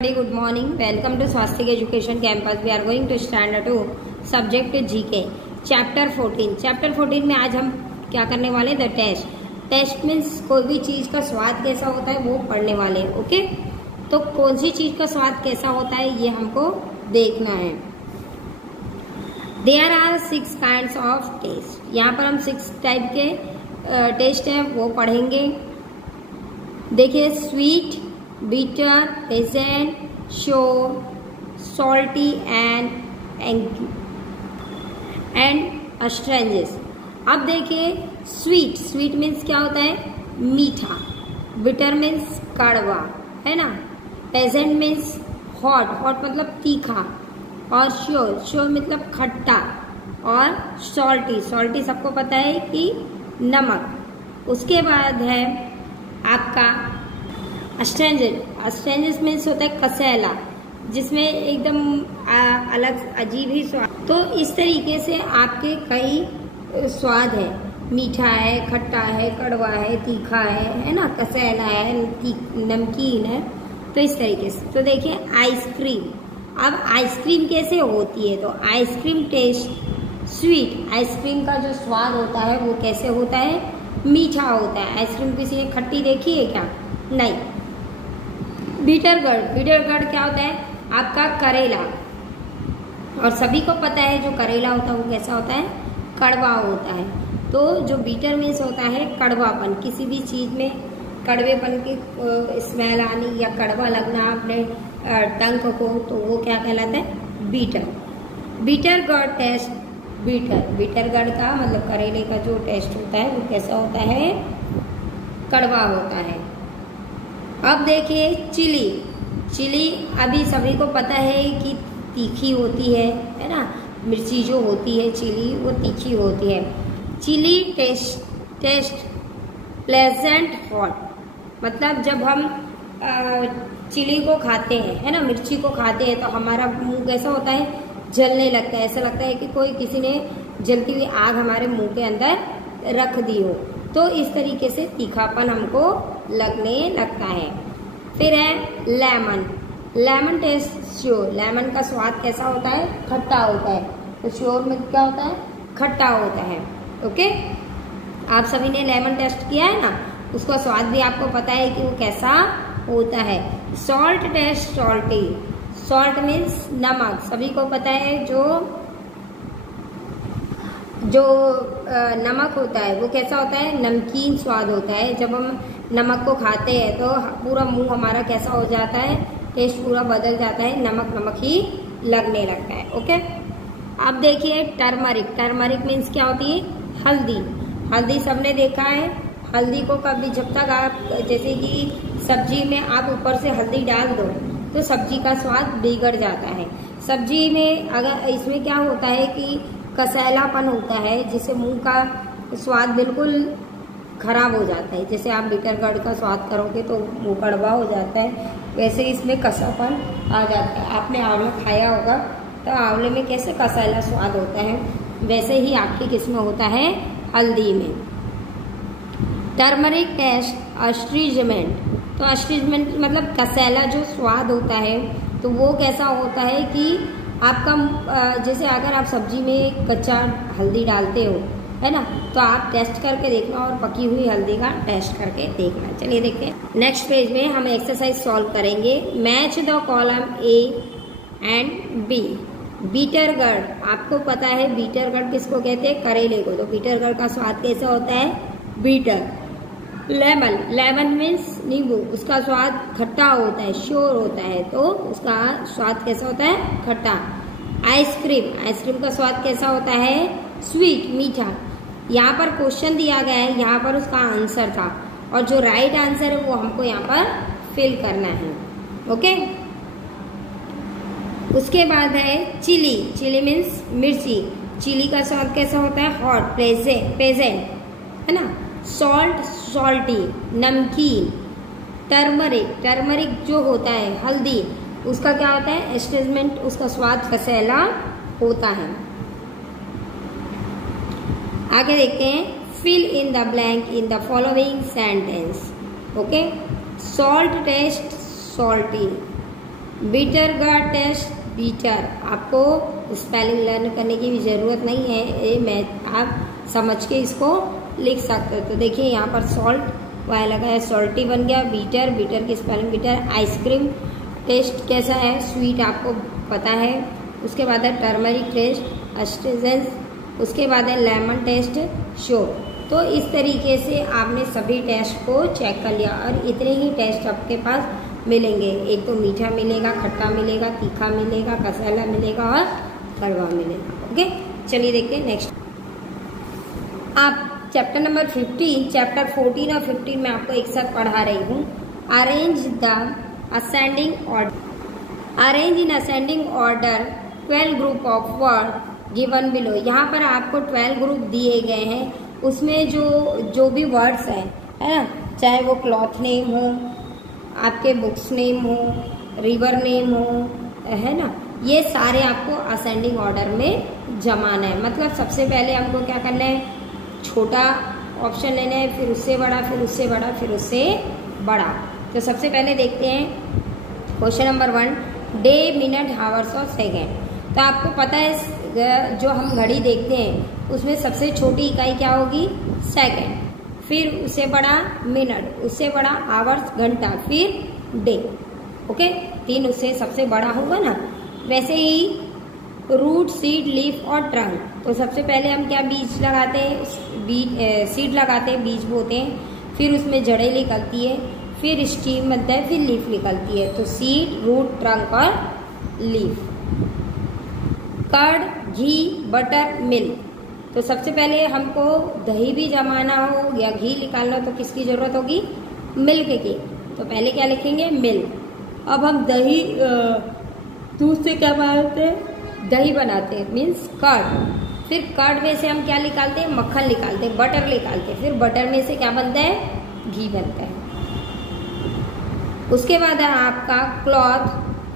Good morning. Welcome to Swastik Education Campus. We are going to standard 2 subject GK chapter 14. Chapter 14 में आज हम क्या करने वाले द टेस्ट. टेस्ट मीन्स कोई भी चीज का स्वाद कैसा होता है वो पढ़ने वाले. ओके, तो कौन सी चीज का स्वाद कैसा होता है ये हमको देखना है. There are 6 kinds of taste. यहाँ पर हम 6 टाइप के टेस्ट हैं वो पढ़ेंगे. देखिए, sweet, bitter, pleasant, sour, salty and astringent. अब देखिए, स्वीट. स्वीट मीन्स क्या होता है? मीठा. बिटर मीन्स कड़वा, है ना. Pleasant means hot. हॉट मतलब तीखा. और श्योर. श्योर मतलब खट्टा. और सॉल्टी. सॉल्टी सबको पता है कि नमक. उसके बाद है आपका अस्ट्रेंजेंट. अस्ट्रेंजेंट मीन्स होता है कसैला, जिसमें एकदम अलग अजीब ही स्वाद. तो इस तरीके से आपके कई स्वाद है. मीठा है, खट्टा है, कड़वा है, तीखा है ना, कसैला है, नमकीन है. तो इस तरीके से. तो देखिए, आइसक्रीम. अब आइसक्रीम कैसे होती है? तो आइसक्रीम टेस्ट स्वीट. आइसक्रीम का जो स्वाद होता है वो कैसे होता है? मीठा होता है. आइसक्रीम किसी ने खट्टी देखी है क्या? नहीं. Beater guard. बीटर गॉर्ड क्या होता है? आपका करेला. और सभी को पता है जो करेला होता है वो कैसा होता है? कड़वा होता है. तो जो बीटर मीन्स होता है कड़वापन. किसी भी चीज में कड़वेपन की स्मेल आनी या कड़वा लगना अपने टंग को, तो वो क्या कहलाता है? Bitter. Bitter gourd taste. Bitter. Bitter gourd का मतलब करेले का जो टेस्ट होता है वो कैसा होता है? कड़वा होता है. अब देखिए, चिली. चिली अभी सभी को पता है कि तीखी होती है ना. मिर्ची जो होती है चिली वो तीखी होती है. Chilli taste pleasant hot. मतलब जब हम चिली को खाते हैं, है ना, मिर्ची को खाते हैं, तो हमारा मुंह कैसा होता है? जलने लगता है. ऐसा लगता है कि कोई किसी ने जलती हुई आग हमारे मुंह के अंदर रख दी हो. तो इस तरीके से तीखापन हमको लगने लगता है. फिर है lemon. Lemon taste sure. Lemon का स्वाद कैसा होता है? खट्टा होता है. तो श्योर में क्या होता है? खट्टा होता है. ओके, आप सभी ने लेमन टेस्ट किया है ना, उसका स्वाद भी आपको पता है कि वो कैसा होता है. Salt taste salty. Salt means नमक. सभी को पता है जो नमक होता है वो कैसा होता है? नमकीन स्वाद होता है. जब हम नमक को खाते हैं तो पूरा मुंह हमारा कैसा हो जाता है? टेस्ट पूरा बदल जाता है. नमक नमक ही लगने लगता है. ओके, अब देखिए, टर्मरिक. टर्मरिक मीन्स क्या होती है? हल्दी. हल्दी सबने देखा है. हल्दी को कभी, जब तक आप जैसे कि सब्जी में आप ऊपर से हल्दी डाल दो तो सब्जी का स्वाद बिगड़ जाता है. सब्जी में अगर इसमें क्या होता है कि कसैलापन होता है, जिससे मुंह का स्वाद बिल्कुल खराब हो जाता है. जैसे आप बीटर गॉर्ड का स्वाद करोगे तो मुंह कड़वा हो जाता है, वैसे इसमें कसापन आ जाता है. आपने आंवला खाया होगा तो आंवले में कैसे कसैला स्वाद होता है, वैसे ही आपकी किस्म होता है हल्दी में. Turmeric taste astringent. तो अस्ट्रीजमेंट मतलब कसैला जो स्वाद होता है, तो वो कैसा होता है कि आपका जैसे अगर आप सब्जी में कच्चा हल्दी डालते हो, है ना, तो आप टेस्ट करके देखना और पकी हुई हल्दी का टेस्ट करके देखना. चलिए देखते हैं. नेक्स्ट पेज में हम एक्सरसाइज सॉल्व करेंगे. Match the column A and B. Bitter gourd. आपको पता है बीटर गॉर्ड किसको कहते हैं? करेले को. तो बीटर गॉर्ड का स्वाद कैसा होता है? बीटर. लेमन. लेमन मीन्स नींबू. उसका स्वाद खट्टा होता है, श्योर होता है. तो उसका स्वाद कैसा होता है? खट्टा. आइसक्रीम. आइसक्रीम का स्वाद कैसा होता है? स्वीट, मीठा. यहाँ पर क्वेश्चन दिया गया है, यहाँ पर उसका आंसर था, और जो राइट आंसर है वो हमको यहाँ पर फिल करना है. ओके, उसके बाद है चिली. चिली मीन्स मिर्ची. चिली का स्वाद कैसा होता है? हॉट, प्लेजेंट, है ना. सॉल्ट सॉल्टी, नमकीन. टर्मरिक. टर्मरिक जो होता है हल्दी, उसका क्या होता है? एस्टेजमेंट. उसका स्वाद कसैला होता है. आगे देखते हैं. Fill in the blank in the following sentence. Okay, salt taste salty. Bitter का टेस्ट, बीटर आपको स्पेलिंग लर्न करने की भी ज़रूरत नहीं है, ये मैं आप समझ के इसको लिख सकते हो। तो देखिए यहाँ पर सॉल्ट वाई लगा है, सॉल्टी बन गया। बीटर, बीटर की स्पेलिंग बीटर। आइसक्रीम टेस्ट कैसा है, स्वीट आपको पता है। उसके बाद है टर्मरिक टेस्ट, अस्ट्रेजेंस। उसके बाद है लेमन टेस्ट, श्योर। तो इस तरीके से आपने सभी टेस्ट को चेक कर लिया और इतने ही टेस्ट आपके पास मिलेंगे। एक तो मीठा मिलेगा, खट्टा मिलेगा, तीखा मिलेगा, कसाला मिलेगा और कड़वा मिलेगा। ओके, चलिए देखते हैं नेक्स्ट। आप चैप्टर नंबर 15, चैप्टर 14 और 15 में आपको एक साथ पढ़ा रही हूँ। Arrange the ascending order, arrange in ascending order 12 group of word given below. यहाँ पर आपको 12 ग्रुप दिए गए हैं, उसमें जो भी वर्ड्स हैं, है ना, चाहे वो क्लॉथ नेम हो, आपके बुक्स नेम हो, रिवर नेम हो, है ना, ये सारे आपको असेंडिंग ऑर्डर में जमाना है। मतलब सबसे पहले हमको क्या करना है, छोटा ऑप्शन लेना है, फिर उससे बड़ा, फिर उससे बड़ा, फिर उससे बड़ा। तो सबसे पहले देखते हैं question number 1, day, minute, hours और सेकेंड। तो आपको पता है जो हम घड़ी देखते हैं उसमें सबसे छोटी इकाई क्या होगी, सेकेंड, फिर उससे बड़ा मिनट, उससे बड़ा आवर्स, घंटा, फिर डे। ओके, 3 उससे सबसे बड़ा होगा ना। वैसे ही रूट, सीड, लीफ और ट्रंक। तो सबसे पहले हम क्या बीज लगाते हैं, सीड लगाते हैं, बीज बोते हैं, फिर उसमें जड़ें निकलती है, फिर स्टीम बनता है, फिर लीफ निकलती है। तो सीड, रूट, ट्रंक और लीफ। कर्ड, घी, बटर, मिल्क। तो सबसे पहले हमको दही भी जमाना हो या घी निकालना हो तो किसकी जरूरत होगी, मिल्क की। तो पहले क्या लिखेंगे, मिल्क। अब हम दही दूध से क्या बनाते हैं, दही बनाते हैं, मीन्स कर्ड। फिर कर्ड में से हम क्या निकालते हैं, मक्खन निकालते हैं, बटर निकालते हैं, फिर बटर में से क्या बनता है, घी बनता है। उसके बाद है आपका क्लॉथ,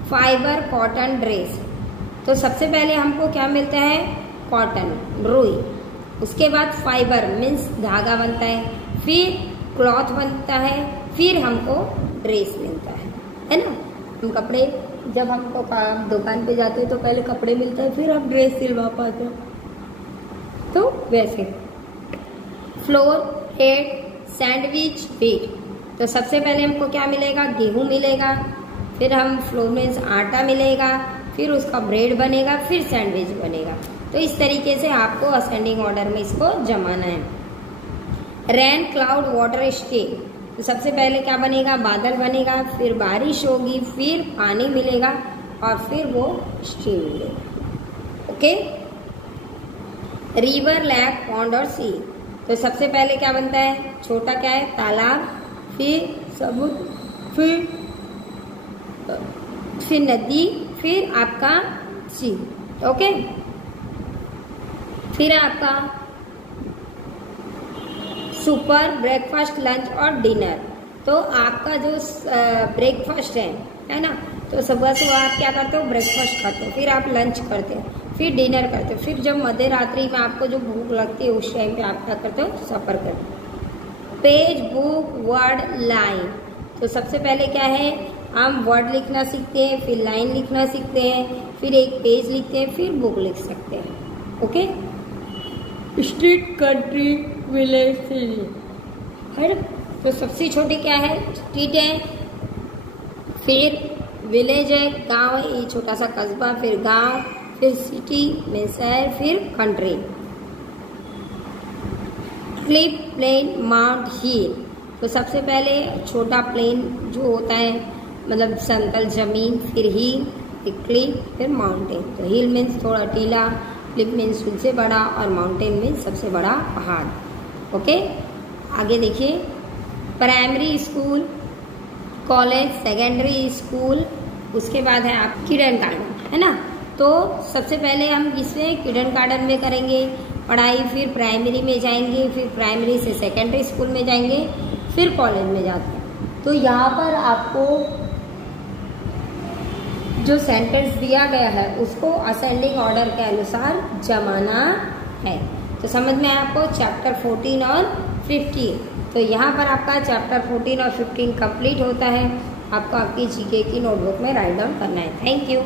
फाइबर, कॉटन, ड्रेस। तो सबसे पहले हमको क्या मिलता है, कॉटन, रुई। उसके बाद फाइबर मीन्स धागा बनता है, फिर क्लॉथ बनता है, फिर हमको ड्रेस मिलता है ना। हम कपड़े जब हमको दुकान पे जाते हैं तो पहले कपड़े मिलते हैं, फिर हम ड्रेस सिलवा पाते हैं। तो वैसे फ्लोर, ब्रेड, सैंडविच, व्हीट। तो सबसे पहले हमको क्या मिलेगा, गेहूं मिलेगा, फिर हम फ्लोर मीन्स आटा मिलेगा, फिर उसका ब्रेड बनेगा, फिर सैंडविच बनेगा। तो इस तरीके से आपको असेंडिंग ऑर्डर में इसको जमाना है। Rain, cloud, water, steam. तो सबसे पहले क्या बनेगा, बादल बनेगा, फिर बारिश होगी, फिर पानी मिलेगा और फिर वो स्टीम मिलेगा। ओके, रिवर, लेक, पॉन्ड और सी। तो सबसे पहले क्या बनता है, छोटा क्या है, तालाब, फिर समुद्र, फिर नदी, फिर आपका सी। ओके, फिर आपका सुपर, ब्रेकफास्ट, लंच और डिनर। तो आपका जो ब्रेकफास्ट है ना, तो सुबह सुबह आप क्या करते हो, ब्रेकफास्ट खाते हो, फिर आप लंच करते हो, फिर डिनर करते हो, फिर जब मध्य रात्रि में आपको जो भूख लगती है उस टाइम पे आप क्या करते हो, सफर करते हो। Page, book, word, line. तो सबसे पहले क्या है, हम वर्ड लिखना सीखते हैं, फिर लाइन लिखना सीखते हैं, फिर एक पेज लिखते हैं, फिर बुक लिख सकते हैं। Okay, street, country, village, city है। तो सबसे छोटी क्या है, स्ट्रीट है, फिर विलेज है, गांव है, ये छोटा सा कस्बा, फिर गांव, फिर सिटी में शहर, फिर कंट्री। क्लिफ, प्लेन, माउंट, हिल। तो सबसे पहले छोटा प्लेन जो होता है, मतलब समतल जमीन, फिर हिल, फिर क्लिफ, फिर माउंटेन। तो हिल मीन्स थोड़ा टीला, क्लिफ मीन्स उनसे बड़ा और माउंटेन मीन्स सबसे बड़ा पहाड़। ओके, आगे देखिए, primary school, college, secondary school, उसके बाद है आप किडन गार्डन, है ना। तो सबसे पहले हम इसमें किडन गार्डन में करेंगे पढ़ाई, फिर प्राइमरी में जाएंगे, फिर प्राइमरी से सेकेंडरी स्कूल में जाएंगे, फिर कॉलेज में जाते हैं। तो यहाँ पर आपको जो सेंटेंस दिया गया है उसको असेंडिंग ऑर्डर के अनुसार जमाना है। तो समझ में आया आपको चैप्टर 14 और 15। तो यहाँ पर आपका चैप्टर 14 और 15 कंप्लीट होता है। आपको आपकी जीके की नोटबुक में राइट डाउन करना है। Thank you.